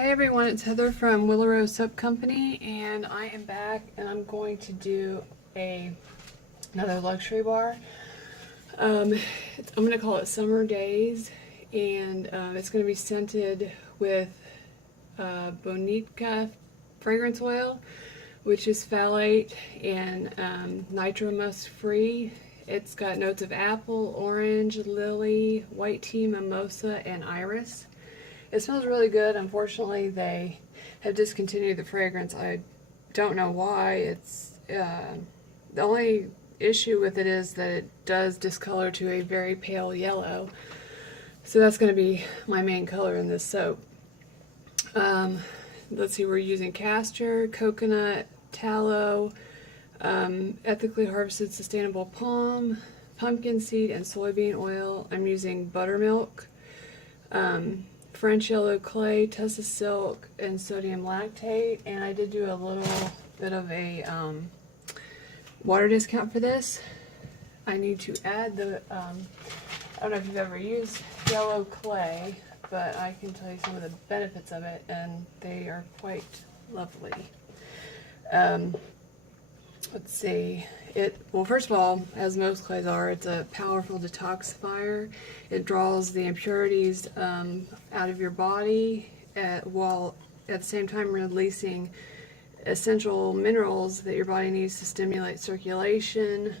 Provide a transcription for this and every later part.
Hi everyone, it's Heather from Willow Rose Soap Company, and I am back and I'm going to do another luxury bar. I'm going to call it Summer Days, and it's going to be scented with Bonica fragrance oil, which is phthalate and nitromus free. It's got notes of apple, orange, lily, white tea, mimosa, and iris. It smells really good. Unfortunately, they have discontinued the fragrance. I don't know why. It's the only issue with it is that it does discolor to a very pale yellow. So that's going to be my main color in this soap. Let's see, we're using castor, coconut, tallow, ethically harvested sustainable palm, pumpkin seed, and soybean oil. I'm using buttermilk, French yellow clay, Tessa silk, and sodium lactate. And I did do a little bit of a water discount for this. I need to add the, I don't know if you've ever used yellow clay, but I can tell you some of the benefits of it, and they are quite lovely. Let's see. Well, first of all, as most clays are, it's a powerful detoxifier. It draws the impurities out of your body while at the same time releasing essential minerals that your body needs to stimulate circulation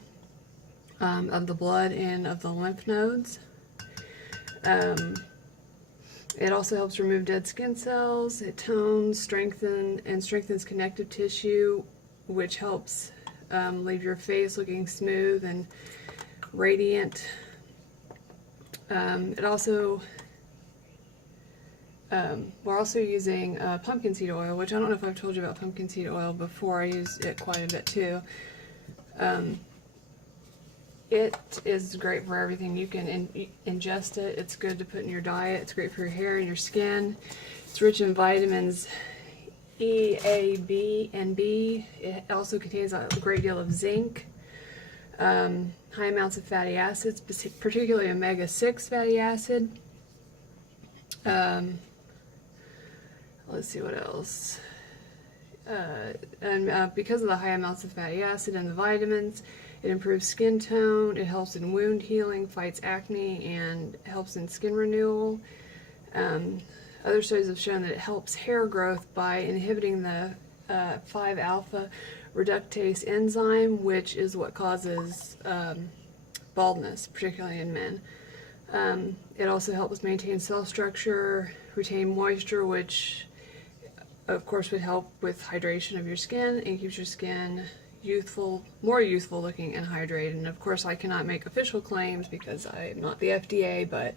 of the blood and of the lymph nodes. It also helps remove dead skin cells. It tones, strengthens connective tissue, which helps leave your face looking smooth and radiant. We're also using pumpkin seed oil, which I don't know if I've told you about pumpkin seed oil before. I use it quite a bit too. It is great for everything. You can ingest it. It's good to put in your diet. It's great for your hair and your skin. It's rich in vitamins E, A, B, and B. It also contains a great deal of zinc, high amounts of fatty acids, particularly omega-6 fatty acid. Let's see what else. Because of the high amounts of fatty acid and the vitamins, it improves skin tone, it helps in wound healing, fights acne, and helps in skin renewal. Other studies have shown that it helps hair growth by inhibiting the 5-alpha reductase enzyme, which is what causes baldness, particularly in men. It also helps maintain cell structure, retain moisture, which of course would help with hydration of your skin and keeps your skin youthful, more youthful looking and hydrated. And of course I cannot make official claims because I am not the FDA, but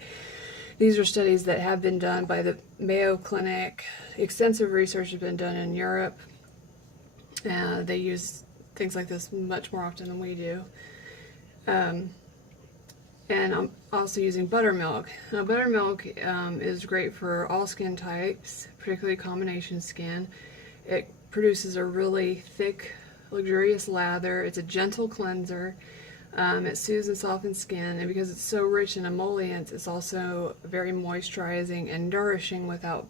these are studies that have been done by the Mayo Clinic. Extensive research has been done in Europe. They use things like this much more often than we do. And I'm also using buttermilk. Now, buttermilk is great for all skin types, particularly combination skin. It produces a really thick, luxurious lather. It's a gentle cleanser. It soothes and softens skin, and because it's so rich in emollients, it's also very moisturizing and nourishing without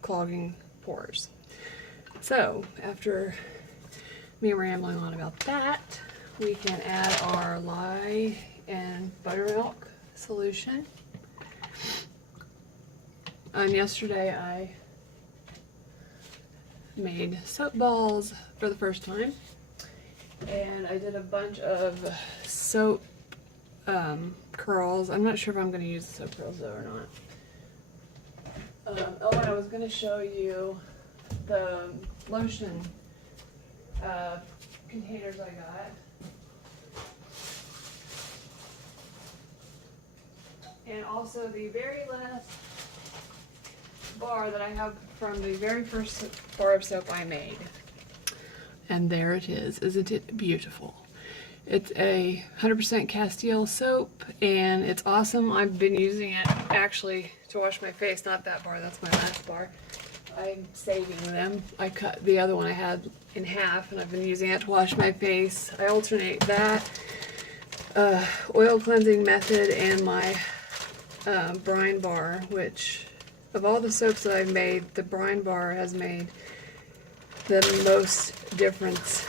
clogging pores. So, after me rambling on about that, we can add our lye and buttermilk solution. And yesterday I made soap balls for the first time. And I did a bunch of soap curls. I'm not sure if I'm going to use the soap curls though or not. Oh, and I was going to show you the lotion containers I got. And also the very last bar that I have from the very first bar of soap I made. And there it is. Isn't it beautiful? It's a 100% Castile soap, and it's awesome. I've been using it actually to wash my face. Not that bar, that's my last bar. I'm saving them. I cut the other one I had in half, and I've been using it to wash my face. I alternate that oil cleansing method and my brine bar, which Of all the soaps that I've made, the brine bar has made the most difference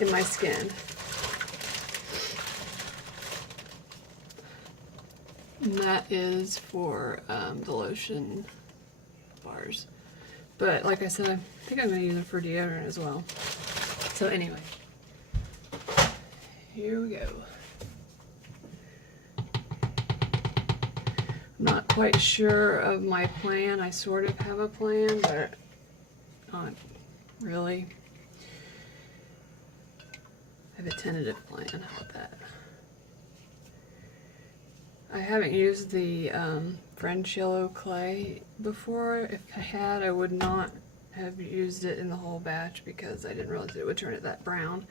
in my skin. And that is for the lotion bars. But like I said, I think I'm going to use it for deodorant as well. So anyway, here we go. I'm not quite sure of my plan. I sort of have a plan, but not really. I have a tentative plan. How about that? I haven't used the French yellow clay before. If I had, I would not have used it in the whole batch because I didn't realize it would turn it that brown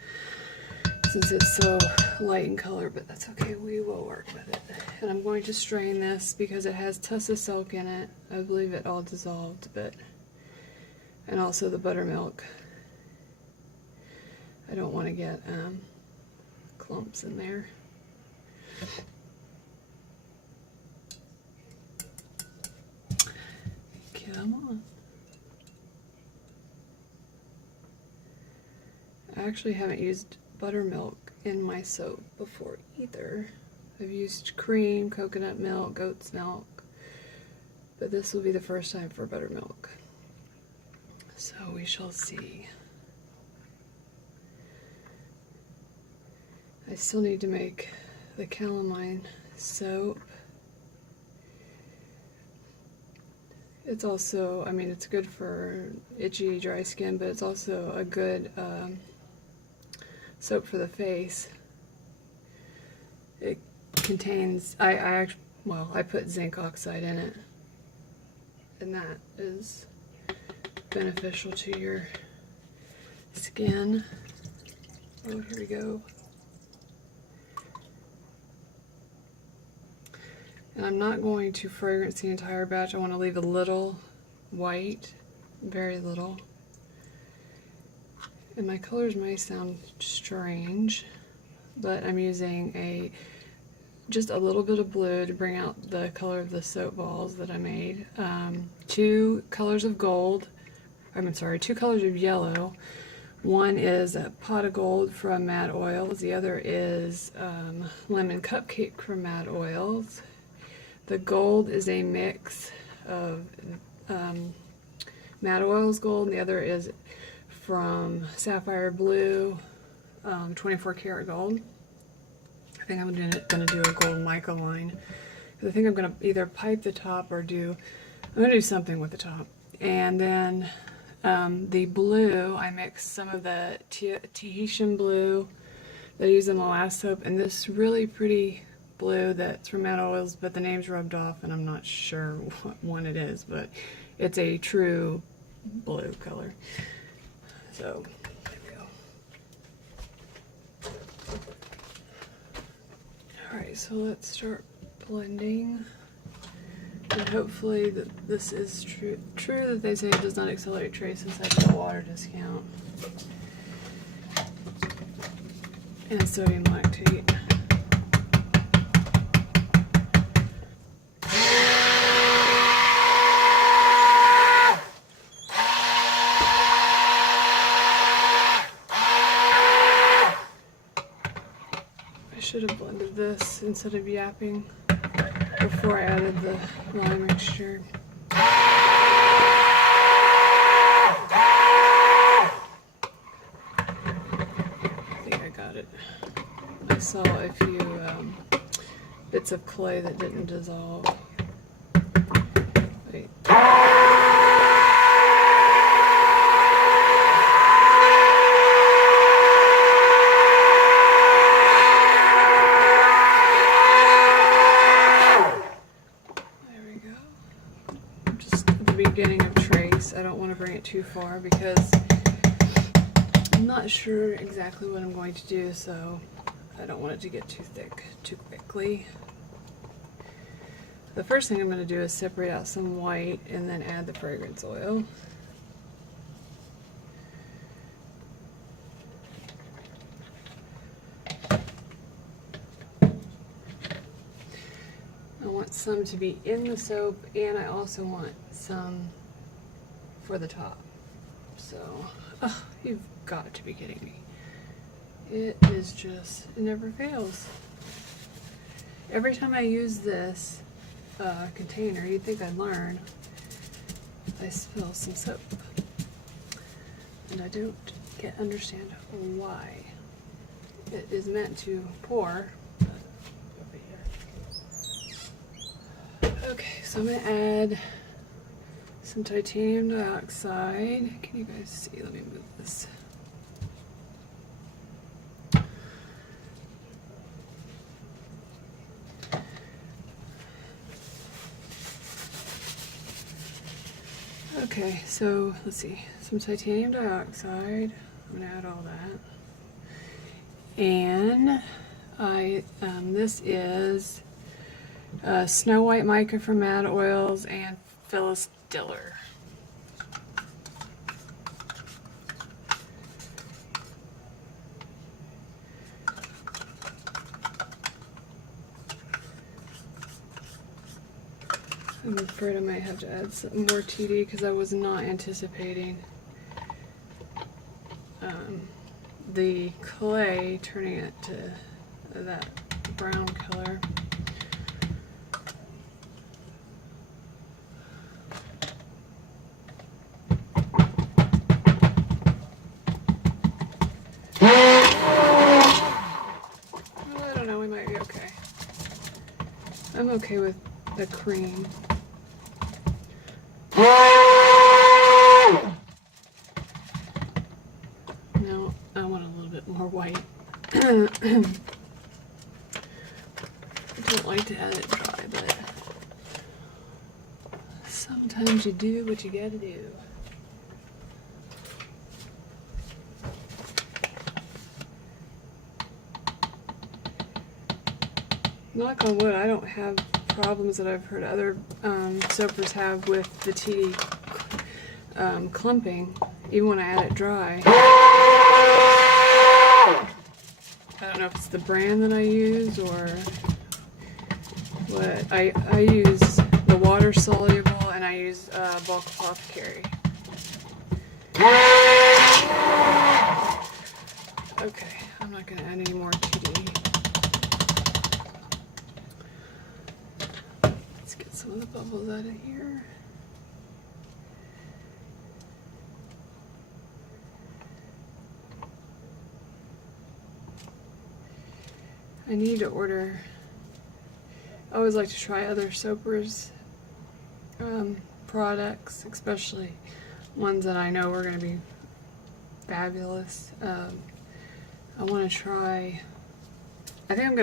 since it's so light in color, but that's okay, we will work with it. And I'm going to strain this because it has tussa silk in it. I believe it all dissolved, but, and also the buttermilk. I don't want to get clumps in there. Come on. I actually haven't used buttermilk in my soap before either. I've used cream, coconut milk, goat's milk, but this will be the first time for buttermilk. So we shall see. I still need to make the calamine soap. It's also, I mean, it's good for itchy, dry skin, but it's also a good soap for the face. It contains, I put zinc oxide in it, and that is beneficial to your skin. Oh, here we go. And I'm not going to fragrance the entire batch. I want to leave a little white, very little. And my colors may sound strange, but I'm using just a little bit of blue to bring out the color of the soap balls that I made. 2 colors of gold, two colors of yellow. One is a pot of gold from Mad Oils. The other is lemon cupcake from Mad Oils. The gold is a mix of Mad Oils gold, and the other is from Sapphire Blue, 24 karat gold. I think I'm going to do a gold mica line. I think I'm going to either pipe the top or I'm going to do something with the top. And then the blue, I mixed some of the Tahitian blue that I used in the last soap, and this really pretty blue that's from Mad Oils, but the name's rubbed off and I'm not sure what one it is, but it's a true blue color. So there we go. Alright, so let's start blending, and hopefully this is true that they say it does not accelerate traces at the water discount and sodium lactate. I should have blended this instead of yapping before I added the lime mixture. I think I got it. I saw a few bits of clay that didn't dissolve. Wait. Beginning of trace. I don't want to bring it too far because I'm not sure exactly what I'm going to do, so I don't want it to get too thick too quickly. The first thing I'm going to do is separate out some white and then add the fragrance oil. I want some to be in the soap, and I also want some for the top. So, you've got to be kidding me. It is just, it never fails. Every time I use this container, you'd think I'd learn, I spill some soap. And I don't understand why. It is meant to pour. Okay, so I'm going to add some titanium dioxide. Can you guys see? Let me move this. Okay, so let's see. Some titanium dioxide. I'm going to add all that. And this is Snow White Mica from Mad Oils and Phyllis Diller. I'm afraid I might have to add some more TD because I was not anticipating the clay turning it to that brown color. I don't know, we might be okay. I'm okay with the cream. Now I want a little bit more white. I don't like to add it dry, but sometimes you do what you gotta do. Knock on wood, I don't have problems that I've heard other soapers have with the TD clumping, even when I add it dry. I don't know if it's the brand that I use or what. I use the water soluble and I use bulk apothecary. Okay, I'm not going to add any more TD. Let's get some of the bubbles out of here. I need to order. I always like to try other soapers products, especially ones that I know are going to be fabulous. I want to try. I think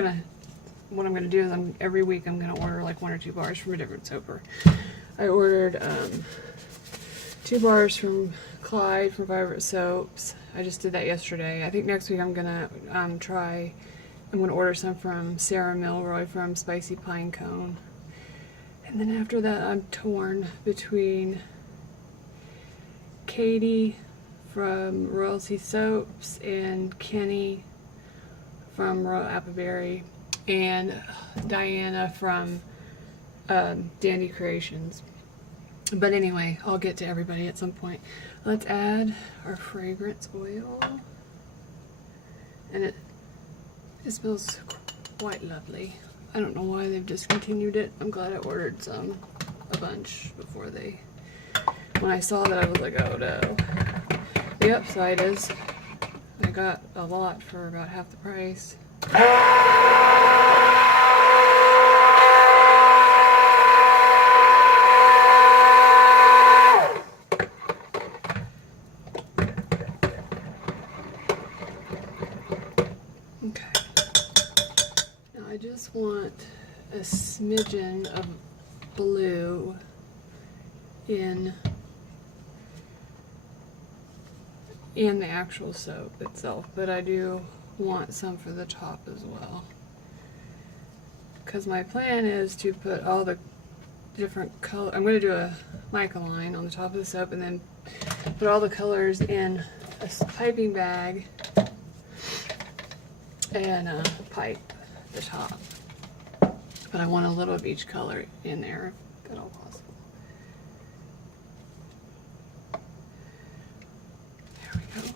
what I'm going to do is every week I'm going to order like 1 or 2 bars from a different soaper. I ordered 2 bars from Clyde from Vibrant Soaps. I just did that yesterday. I think next week I'm going to I'm going to order some from Sarah Milroy from Spicy Pine Cone. And then after that, I'm torn between Katie from Royalty Soaps and Kenny from Royal Appleberry and Diana from Dandy Creations. But anyway, I'll get to everybody at some point. Let's add our fragrance oil. And it smells quite lovely. I don't know why they've discontinued it. I'm glad I ordered a bunch before when I saw that I was like, oh no. The upside is I got a lot for about half the price. I just want a smidgen of blue in the actual soap itself, but I do want some for the top as well. Because my plan is to put all the different color. I'm going to do a mica line on the top of the soap and then put all the colors in a piping bag and pipe the top. but I want a little of each color in there if at all possible. There we go.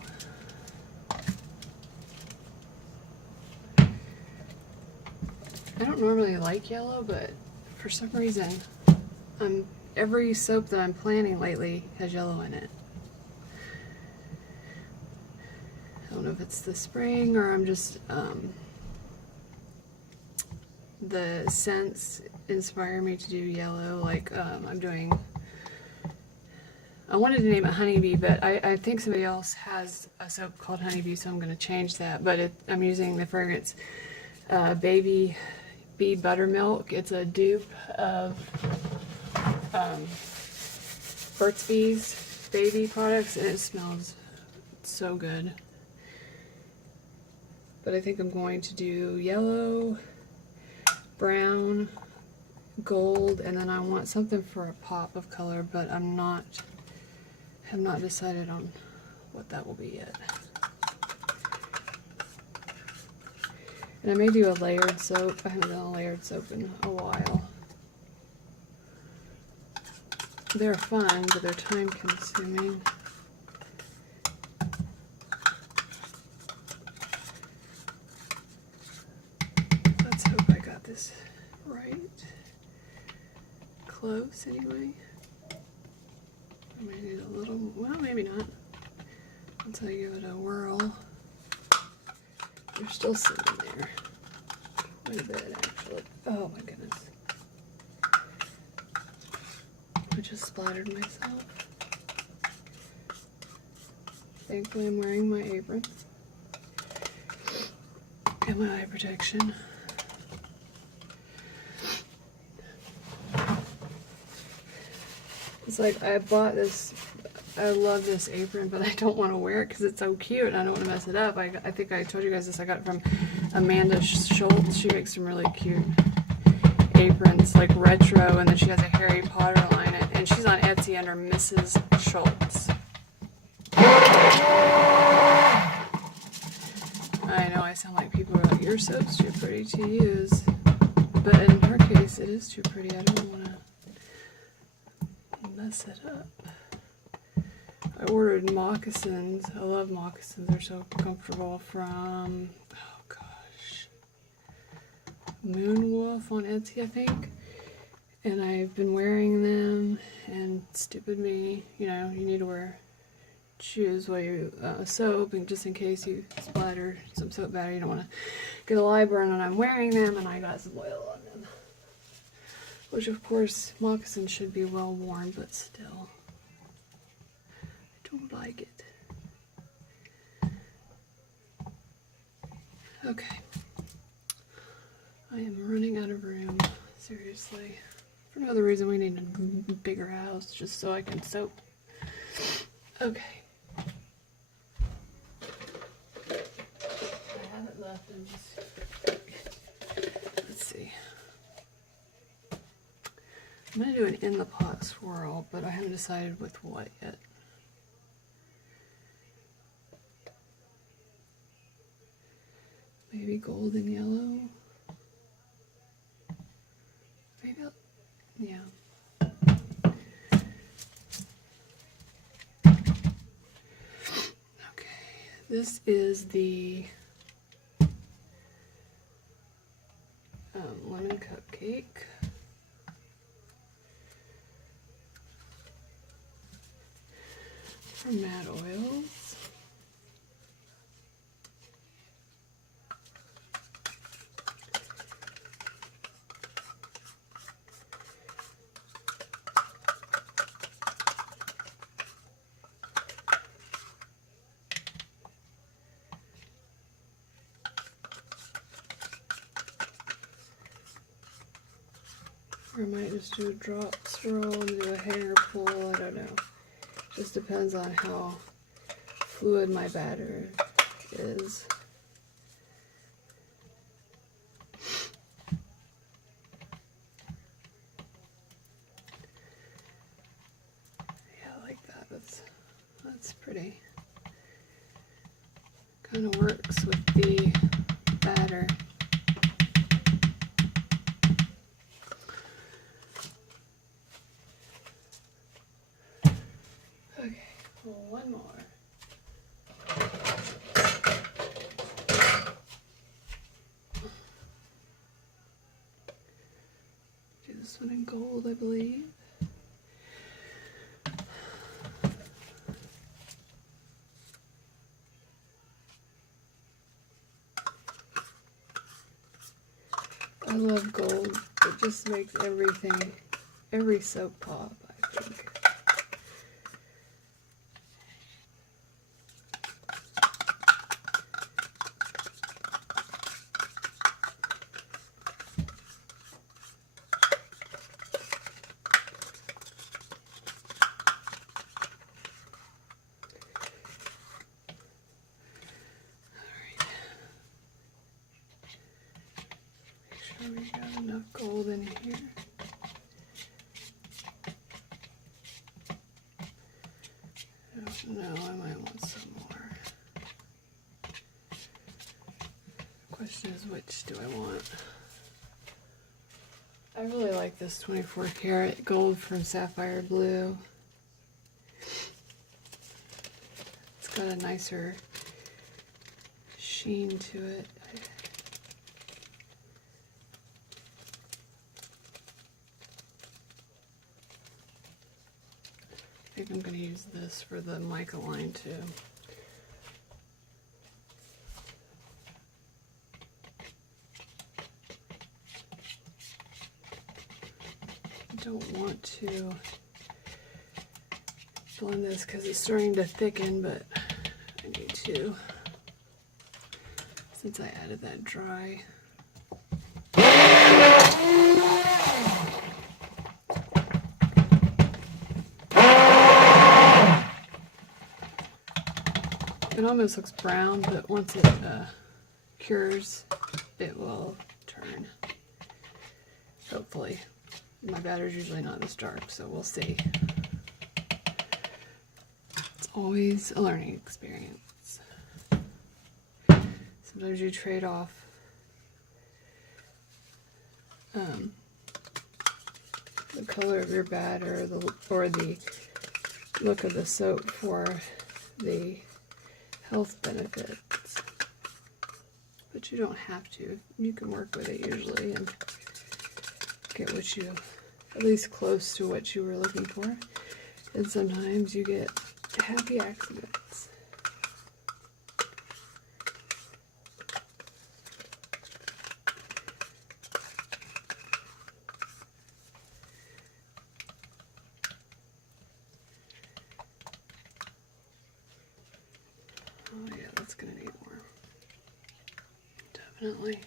I don't normally like yellow, but for some reason, every soap that I'm planning lately has yellow in it. I don't know if it's the spring or I'm just, the scents inspire me to do yellow. Like, I wanted to name it Honeybee, but I think somebody else has a soap called Honeybee, so I'm going to change that. But I'm using the fragrance Baby Bee Buttermilk. It's a dupe of Burt's Bees baby products, and it smells so good. But I think I'm going to do yellow, brown, gold, and then I want something for a pop of color, but have not decided on what that will be yet. And I may do a layered soap. I haven't done a layered soap in a while. They're fun, but they're time consuming. Let's hope I got this right. Close anyway. I may need a little, well, maybe not. Once I give it a whirl. They're still sitting there. Quite a bit, actually. Oh my goodness. I just splattered myself. Thankfully I'm wearing my apron. And my eye protection. It's like I bought this, I love this apron, but I don't want to wear it because it's so cute and I don't want to mess it up. I think I told you guys this, I got it from Amanda Schultz. She makes some really cute aprons, like retro, and then she has a Harry Potter line, and she's on Etsy under Mrs. Schultz. I know I sound like people are like, your soap's too pretty to use, but in her case it is too pretty. I don't want to mess it up. I ordered moccasins. I love moccasins. They're so comfortable from, oh gosh, Moonwolf on Etsy, I think. And I've been wearing them, and stupid me, you know, you need to wear shoes while you soap, and just in case you splatter some soap batter, you don't want to get a lye burn, and I'm wearing them, and I got some oil on them. Which, of course, moccasins should be well worn, but still, I don't like it. Okay. I am running out of room, seriously. For no other reason, we need a bigger house, just so I can soap. Okay. I have it left, I'm just, let's see. I'm going to do an in the pot swirl, but I haven't decided with what yet. Maybe gold and yellow. Maybe I'll, yeah. Okay, this is the lemon cupcake. From Mad Oils. Or I might just do a drop swirl and do a hanger pull, I don't know. Just depends on how fluid my batter is. Yeah, I like that. That's pretty. Kind of works with the batter. One more. Do this one in gold, I believe. I love gold. It just makes everything, every soap pop, I think. We got enough gold in here. I don't know, I might want some more. The question is, which do I want? I really like this 24 karat gold from Sapphire Blue. It's got a nicer sheen to it. I think I'm going to use this for the mica line too. I don't want to blend this because it's starting to thicken, but I need to, since I added that dry. It almost looks brown, but once it cures, it will turn. Hopefully. My batter's usually not this dark, so we'll see. It's always a learning experience. Sometimes you trade off the color of your batter or the look of the soap for the health benefits, but you don't have to. You can work with it usually and get what you, at least close to what you were looking for, and sometimes you get happy accidents. Oh yeah, that's gonna need more. Definitely.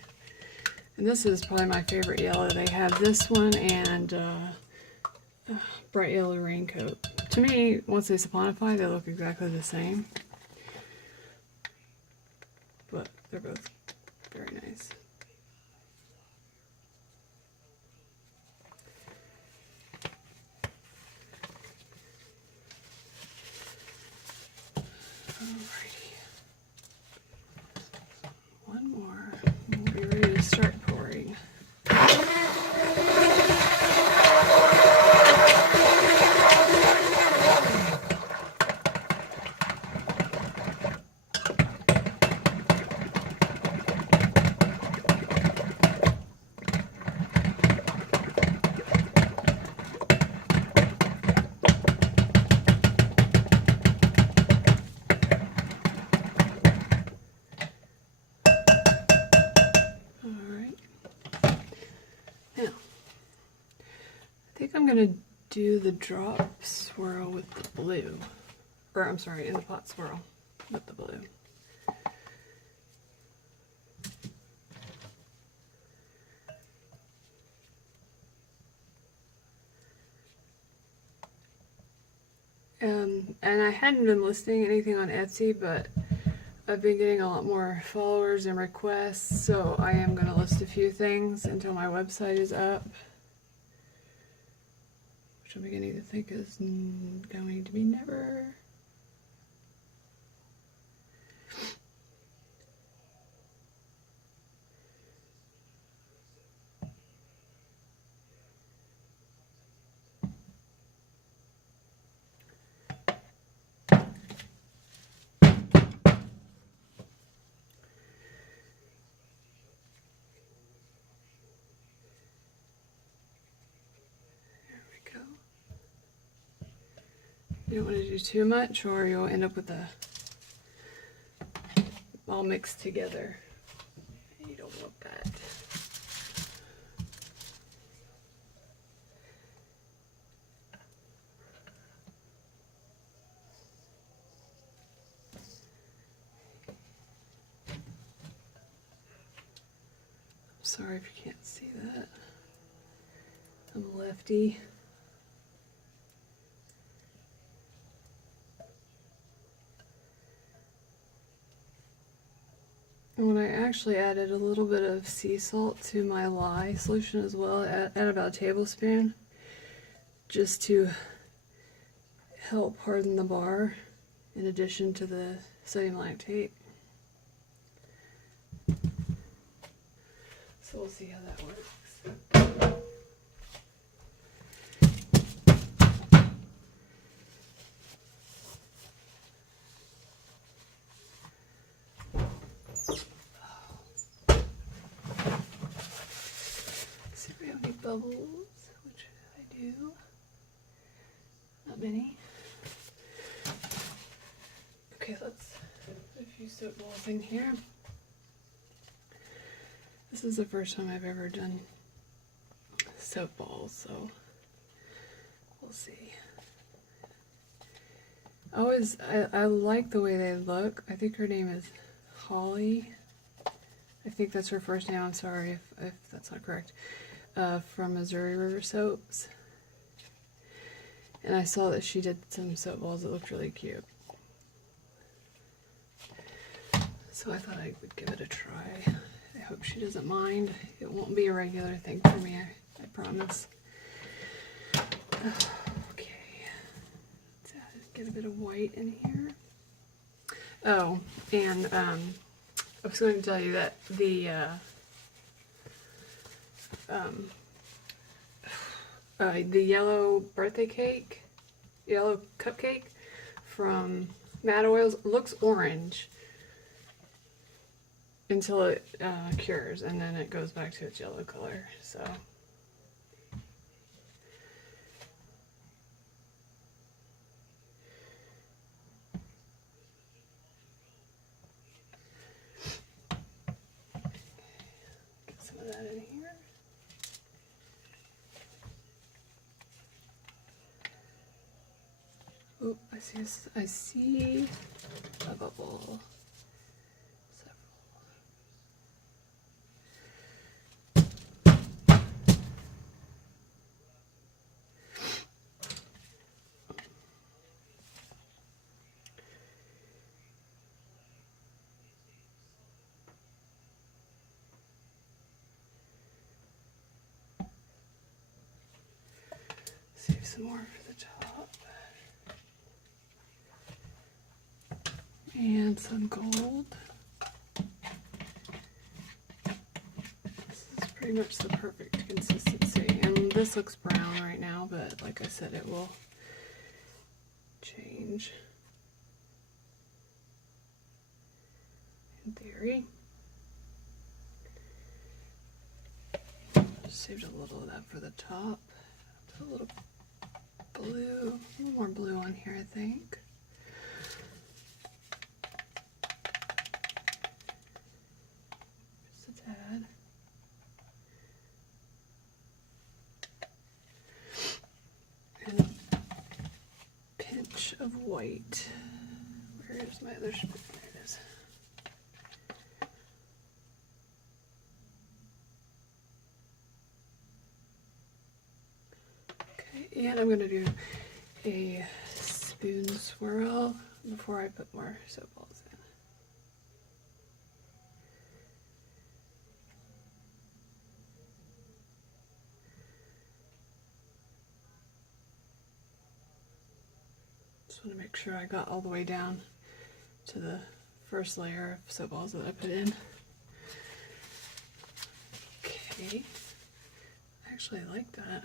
And this is probably my favorite yellow. They have this one and bright yellow raincoat. To me, once they saponify, they look exactly the same. But they're both very nice. Alrighty. One more. We'll be ready to start pouring. I'm going to do the drop swirl with the blue, or I'm sorry, in the pot swirl with the blue. And I hadn't been listing anything on Etsy, but I've been getting a lot more followers and requests, so I am going to list a few things until my website is up. Which I'm beginning to think is going to be never. You don't want to do too much or you'll end up with a all mixed together. You don't want that. Sorry if you can't see that. I'm a lefty. And I actually added a little bit of sea salt to my lye solution as well, add about a tablespoon, just to help harden the bar in addition to the sodium lactate. So we'll see how that works. See if we have any bubbles, which I do. Not many. Okay, let's put a few soap balls in here. This is the first time I've ever done soap balls, so we'll see. I like the way they look. I think her name is Holly. I think that's her first name. I'm sorry if that's not correct. From Missouri River Soaps. And I saw that she did some soap balls that looked really cute. So I thought I would give it a try. I hope she doesn't mind. It won't be a regular thing for me, I promise. Okay. Let's get a bit of white in here. Oh, and I was going to tell you that the yellow birthday cake, yellow cupcake from Mad Oils looks orange until it cures, and then it goes back to its yellow color. So get some of that in here. Oh, I see a bubble. Save some more for the top. And some gold. This is pretty much the perfect consistency. And this looks brown right now, but like I said, it will change in theory. Just saved a little of that for the top. Put a little blue, a little more blue on here, I think. Just a tad. And a pinch of white. Where's my other spoon? There it is. Okay, and I'm going to do a spoon swirl before I put more soap balls in. Just want to make sure I got all the way down to the first layer of soap balls that I put in. Okay, actually I like that.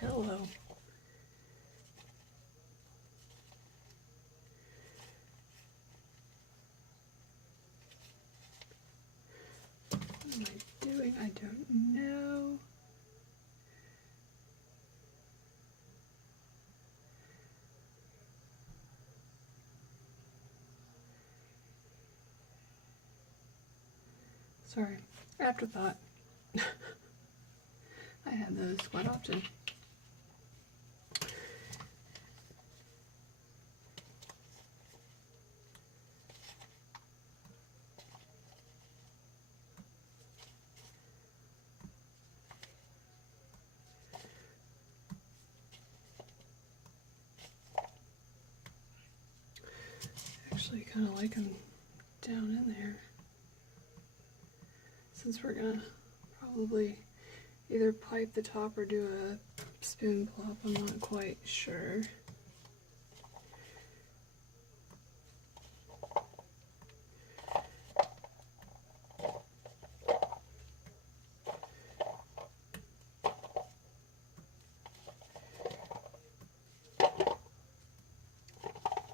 Hello. What am I doing? I don't know. Sorry, afterthought. I have those quite often. Actually, kind of like them down in there. Since we're gonna probably either pipe the top or do a spoon plop, I'm not quite sure.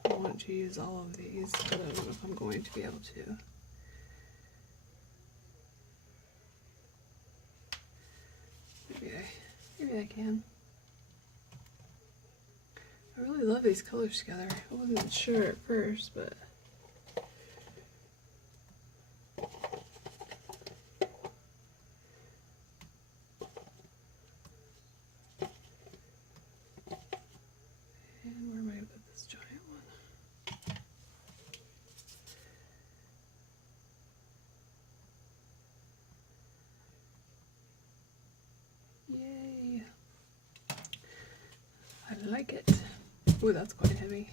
I want to use all of these, but I don't know if I'm going to be able to. Maybe I can. I really love these colors together. I wasn't sure at first, but and where am I going to put this giant one? Yay! I like it. Ooh, that's quite heavy.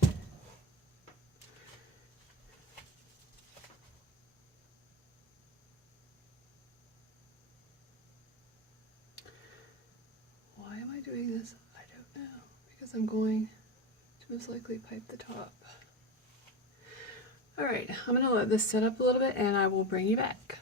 Why am I doing this? I don't know. Because I'm going to most likely pipe the top. Alright, I'm going to let this set up a little bit and I will bring you back.